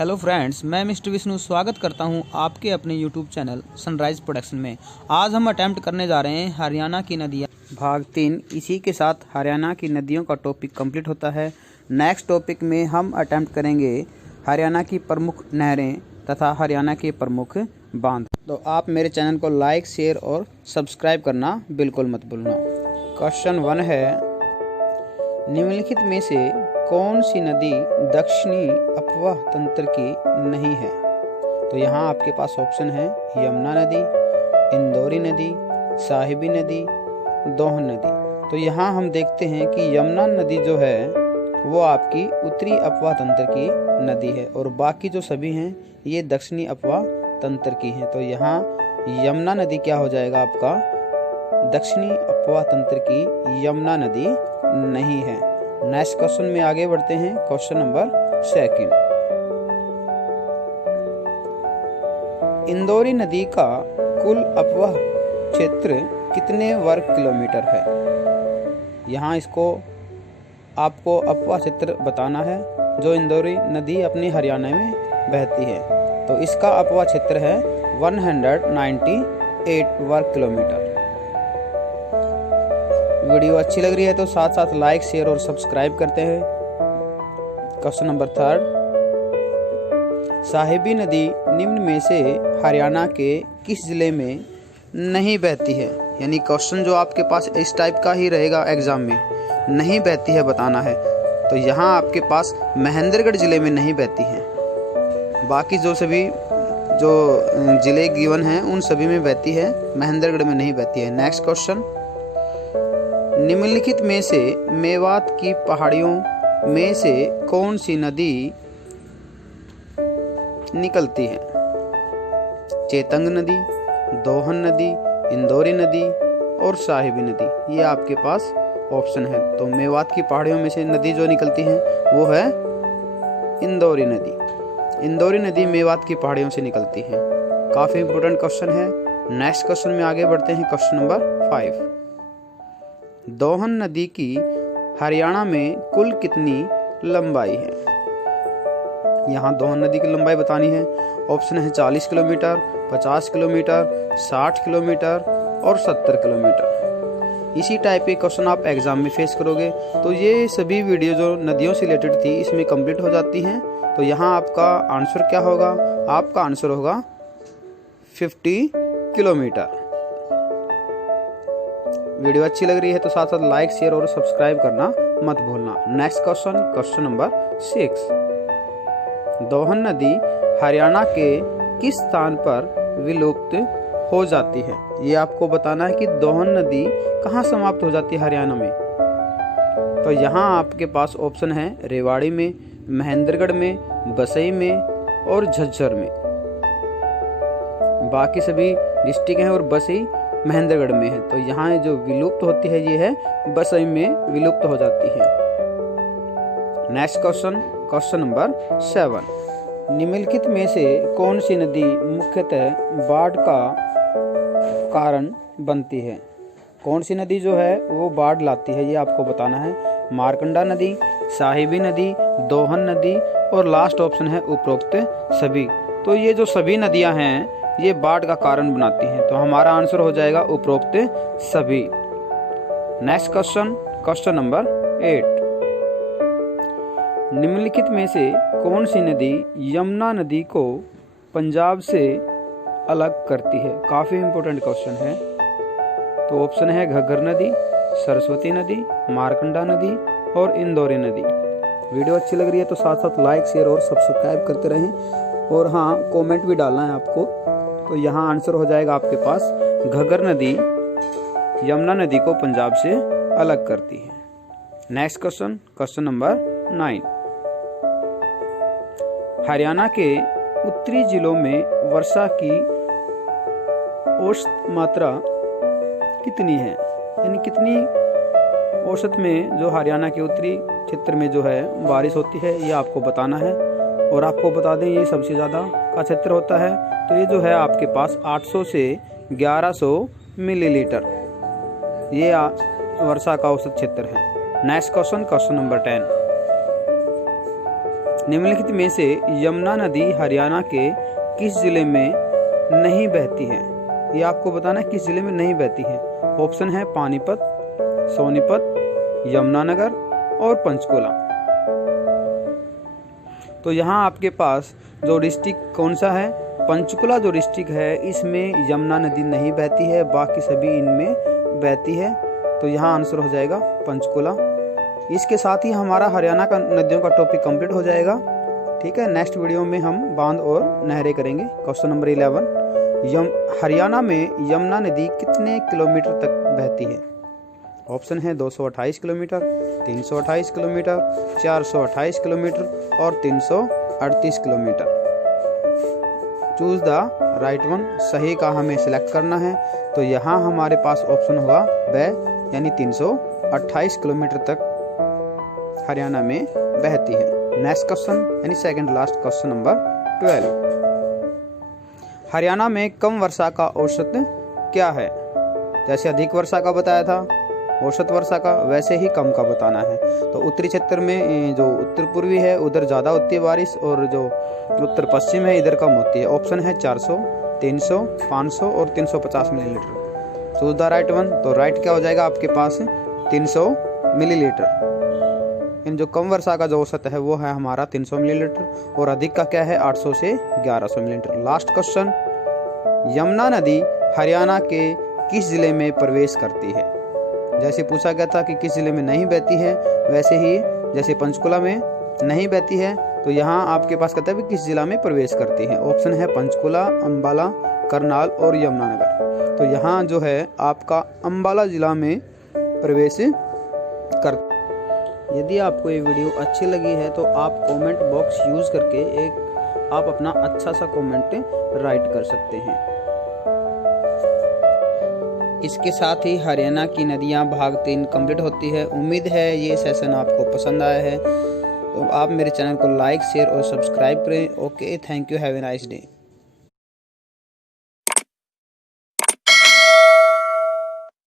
Hello friends, मैं mister Vishnu स्वागत करता हूं आपके अपने यूट्यूब चैनल सनराइज प्रोडक्शन में। आज हम अटेम्प्ट करने जा रहे हैं हरियाणा की नदियां भाग 3। इसी के साथ हरियाणा की नदियों का टॉपिक कंप्लीट होता है। नेक्स्ट टॉपिक में हम अटेम्प्ट करेंगे हरियाणा की प्रमुख नहरें तथा हरियाणा के प्रमुख बांध। तो आप मेरे चैनल को लाइक, शेयर और सब्सक्राइब करना बिल्कुल मत भूलना। क्वेश्चन 1 है, निम्नलिखित में से कौन सी नदी दक्षिणी अपवाह तंत्र की नहीं है? तो यहाँ आपके पास ऑप्शन है यमुना नदी, इंदौरी नदी, साहिबी नदी, दोहन नदी। तो यहाँ हम देखते हैं कि यमुना नदी जो है वो आपकी उत्तरी अपवाह तंत्र की नदी है और बाकी जो सभी हैं ये दक्षिणी अपवाह तंत्र की हैं। तो यहाँ यमुना नदी क्या हो जाएगा आपका? दक्षिणी अपवाह तंत्र की यमुना नदी नहीं है। नेक्स्ट क्वेश्चन में आगे बढ़ते हैं। क्वेश्चन नंबर 2, इंदौरी नदी का कुल अपवाह क्षेत्र कितने वर्ग किलोमीटर है? यहाँ इसको आपको अपवाह क्षेत्र बताना है जो इंदौरी नदी अपनी हरियाणा में बहती है। तो इसका अपवाह क्षेत्र है 198 वर्ग किलोमीटर। वीडियो अच्छी लग रही है तो साथ साथ लाइक, शेयर और सब्सक्राइब करते हैं। क्वेश्चन नंबर 3, साहिबी नदी निम्न में से हरियाणा के किस जिले में नहीं बहती है? यानी क्वेश्चन जो आपके पास इस टाइप का ही रहेगा एग्जाम में, नहीं बहती है बताना है। तो यहाँ आपके पास महेंद्रगढ़ जिले में नहीं बहती है, बाकी जो सभी जो जिले गिवन हैं उन सभी में बहती है, महेंद्रगढ़ में नहीं बहती है। नेक्स्ट क्वेश्चन, निम्नलिखित में से मेवात की पहाड़ियों में से कौन सी नदी निकलती है? चेतंग नदी, दोहन नदी, इंदौरी नदी और साहिबी नदी। ये आपके पास ऑप्शन है। तो मेवात की पहाड़ियों में से नदी जो निकलती है वो है इंदौरी नदी। इंदौरी नदी मेवात की पहाड़ियों से निकलती है। काफ़ी इंपॉर्टेंट क्वेश्चन है। नेक्स्ट क्वेश्चन में आगे बढ़ते हैं। क्वेश्चन नंबर 5, दोहन नदी की हरियाणा में कुल कितनी लंबाई है? यहाँ दोहन नदी की लंबाई बतानी है। ऑप्शन है 40 किलोमीटर, 50 किलोमीटर, 60 किलोमीटर और 70 किलोमीटर। इसी टाइप के क्वेश्चन आप एग्जाम में फेस करोगे। तो ये सभी वीडियो जो नदियों से रिलेटेड थी इसमें कंप्लीट हो जाती हैं। तो यहाँ आपका आंसर क्या होगा? आपका आंसर होगा 50 किलोमीटर। वीडियो अच्छी लग रही है तो साथ साथ लाइक, शेयर और सब्सक्राइब करना मत भूलना। नेक्स्ट क्वेश्चन, क्वेश्चन नंबर 6, दोहन नदी हरियाणा के किस स्थान पर विलुप्त हो जाती है? ये आपको बताना है कि दोहन नदी कहाँ समाप्त हो जाती है हरियाणा में। तो यहाँ आपके पास ऑप्शन है रेवाड़ी में, महेंद्रगढ़ में, बसई में और झज्जर में। बाकी सभी डिस्ट्रिक्ट हैं और बसई महेंद्रगढ़ में है। तो यहाँ जो विलुप्त होती है ये है बसई में विलुप्त हो जाती है। नेक्स्ट क्वेश्चन, क्वेश्चन नंबर 7, निम्नलिखित में से कौन सी नदी मुख्यतः बाढ़ का कारण बनती है? कौन सी नदी जो है वो बाढ़ लाती है ये आपको बताना है। मारकंडा नदी, साहिबी नदी, दोहन नदी और लास्ट ऑप्शन है उपरोक्त सभी। तो ये जो सभी नदियां हैं ये बाढ़ का कारण बनाती हैं। तो हमारा आंसर हो जाएगा उपरोक्त सभी। नेक्स्ट क्वेश्चन, क्वेश्चन नंबर 8, निम्नलिखित में से कौन सी नदी यमुना नदी को पंजाब से अलग करती है? काफी इंपॉर्टेंट क्वेश्चन है। तो ऑप्शन है घग्गर नदी, सरस्वती नदी, मारकंडा नदी और इंदौरी नदी। वीडियो अच्छी लग रही है तो साथ साथ लाइक, शेयर और सब्सक्राइब करते रहें और हाँ कमेंट भी डालना है आपको। तो यहाँ आंसर हो जाएगा आपके पास घग्गर नदी यमुना नदी को पंजाब से अलग करती है। Next question, question number 9, Haryana के उत्तरी जिलों में वर्षा की औसत मात्रा कितनी है? यानी कितनी औसत में जो हरियाणा के उत्तरी क्षेत्र में जो है बारिश होती है ये आपको बताना है। और आपको बता दें ये सबसे ज़्यादा का क्षेत्र होता है। तो ये जो है आपके पास 800 से 1100 मिलीलीटर ये वर्षा का औसत क्षेत्र है। नेक्स्ट क्वेश्चन, क्वेश्चन नंबर 10, निम्नलिखित में से यमुना नदी हरियाणा के किस जिले में नहीं बहती है? ये आपको बताना है किस जिले में नहीं बहती है। ऑप्शन है पानीपत, सोनीपत, यमुनानगर और पंचकुला। तो यहाँ आपके पास जो डिस्ट्रिक्ट कौन सा है? पंचकुला जो डिस्ट्रिक्ट है इसमें यमुना नदी नहीं बहती है, बाकी सभी इनमें बहती है। तो यहाँ आंसर हो जाएगा पंचकुला। इसके साथ ही हमारा हरियाणा का नदियों का टॉपिक कंप्लीट हो जाएगा। ठीक है, नेक्स्ट वीडियो में हम बांध और नहरें करेंगे। क्वेश्चन नंबर 11, हरियाणा में यमुना नदी कितने किलोमीटर तक बहती है? ऑप्शन है 228 किलोमीटर, 328 किलोमीटर, 428 किलोमीटर और 338 kilometre. Choose the right one. सही का हमें सिलेक्ट करना है। तो यहाँ हमारे पास ऑप्शन होगा ब, यानी 328 किलोमीटर तक हरियाणा में बहती है। नेक्स्ट क्वेश्चन यानी second last question number 12, Haryana में कम वर्षा का औसत क्या है? जैसे अधिक वर्षा का बताया था औसत वर्षा का, वैसे ही कम का बताना है। तो उत्तरी क्षेत्र में जो उत्तर पूर्वी है उधर ज़्यादा होती है बारिश, और जो उत्तर पश्चिम है इधर कम होती है। ऑप्शन है 400, 300, 500 और 350 millilitre. Choose the right one. तो राइट क्या हो जाएगा आपके पास? 300 मिलीलीटर। इन जो कम वर्षा का जो औसत है वो है हमारा 300 मिलीलीटर, और अधिक का क्या है? 800 से 1100 मिलीलीटर। लास्ट क्वेश्चन, यमुना नदी हरियाणा के किस जिले में प्रवेश करती है? जैसे पूछा गया था कि किस जिले में नहीं बहती है, वैसे ही जैसे पंचकुला में नहीं बहती है, तो यहाँ आपके पास कहता है किस जिला में प्रवेश करती है। ऑप्शन है पंचकुला, अंबाला, करनाल और यमुनानगर। तो यहाँ जो है आपका अंबाला जिला में प्रवेश कर। यदि आपको ये वीडियो अच्छी लगी है तो आप कमेंट बॉक्स यूज़ करके एक आप अपना अच्छा सा कमेंट राइट कर सकते हैं। इसके साथ ही हरियाणा की नदियां भाग 3 कंप्लीट होती है। उम्मीद है ये सेशन आपको पसंद आया है। तो आप मेरे चैनल को लाइक, शेयर और सब्सक्राइब करें। Okay, thank you, have a nice day.